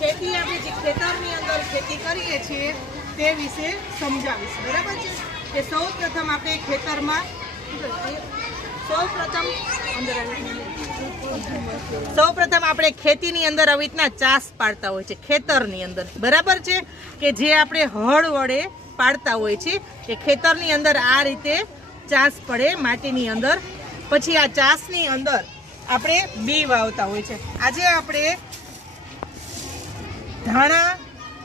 ખેતી આપણે જે ખેતરની અંદર ખેતી કરીએ છીએ તે વિશે સમજાવીશ, બરાબર છે? કે સૌપ્રથમ આપણે ખેતરમાં સૌપ્રથમ આપણે ખેતીની અંદર આવી રીતના ચાસ પાડતા હોય છે ખેતરની અંદર, બરાબર છે? કે જે આપણે હળ વડે પાડતા હોય છે એ ખેતરની અંદર આ રીતે ચાસ પડે માટીની અંદર. પછી આ ચાસની અંદર આપણે બી વાવતા હોય છે. આજે આપણે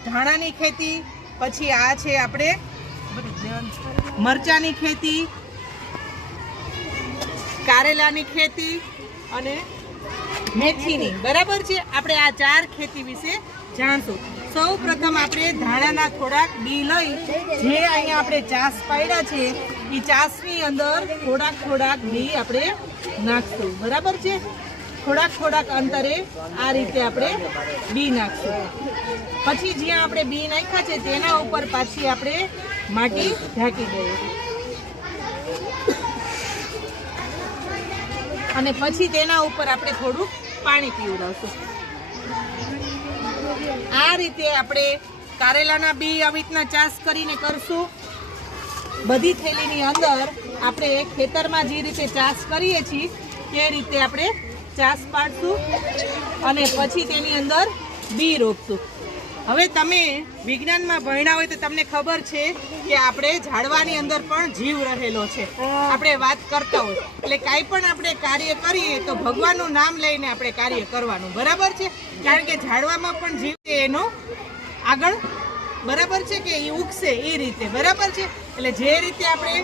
ધાણાની ખેતી, પછી આ છે આપણે મરચાની ખેતી, કારેલાની ખેતી અને મેથીની, બરાબર છે? આપણે આ 4 ખેતી વિશે જાણશું. સૌ પ્રથમ આપણે ધાણાના થોડાક બી લઈ, જે અહીંયા આપણે ચાસ પાડ્યા છે એ ચાસની અંદર થોડાક બી આપણે નાખશું, બરાબર છે? થોડાક અંતરે આ રીતે આપણે બી નાખશું. પછી જ્યાં આપણે બી નાખ્યા છે તેના ઉપર પાછી આપણે માટી ઢાંકી દઈએ અને પછી તેના ઉપર આપણે થોડુંક પાણી પીવડાવશું. આ રીતે આપણે કારેલાના બી આવી રીતના ચાસ કરીને કરશું. બધી થેલીની અંદર આપણે ખેતરમાં જે રીતે ચાસ કરીએ છીએ તે રીતે આપણે ચાસ પાડશું અને પછી તેની અંદર બી રોપશું. હવે તમે વિજ્ઞાનમાં ભણ્યા હોય તો તમને ખબર છે કે આપણે ઝાડવાની અંદર પણ જીવ રહેલો છે. આપણે વાત કરતા હોય એટલે કાંઈ પણ આપણે કાર્ય કરીએ તો ભગવાનનું નામ લઈને આપણે કાર્ય કરવાનું, બરાબર છે? કારણ કે ઝાડવામાં પણ જીવ છે એનો આગળ, બરાબર છે? કે એ ઉગશે એ રીતે, બરાબર છે? એટલે જે રીતે આપણે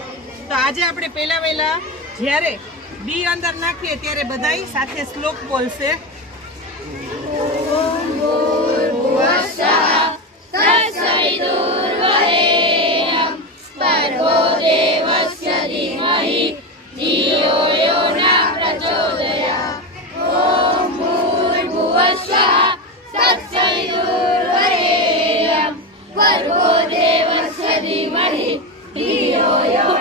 તો આજે આપણે પહેલા વહેલા જ્યારે બી અંદર નાખીએ ત્યારે બધાય સાથે શ્લોક બોલશે. ભર્ગો દેવસ્ય ધીમહિ ધિયો યો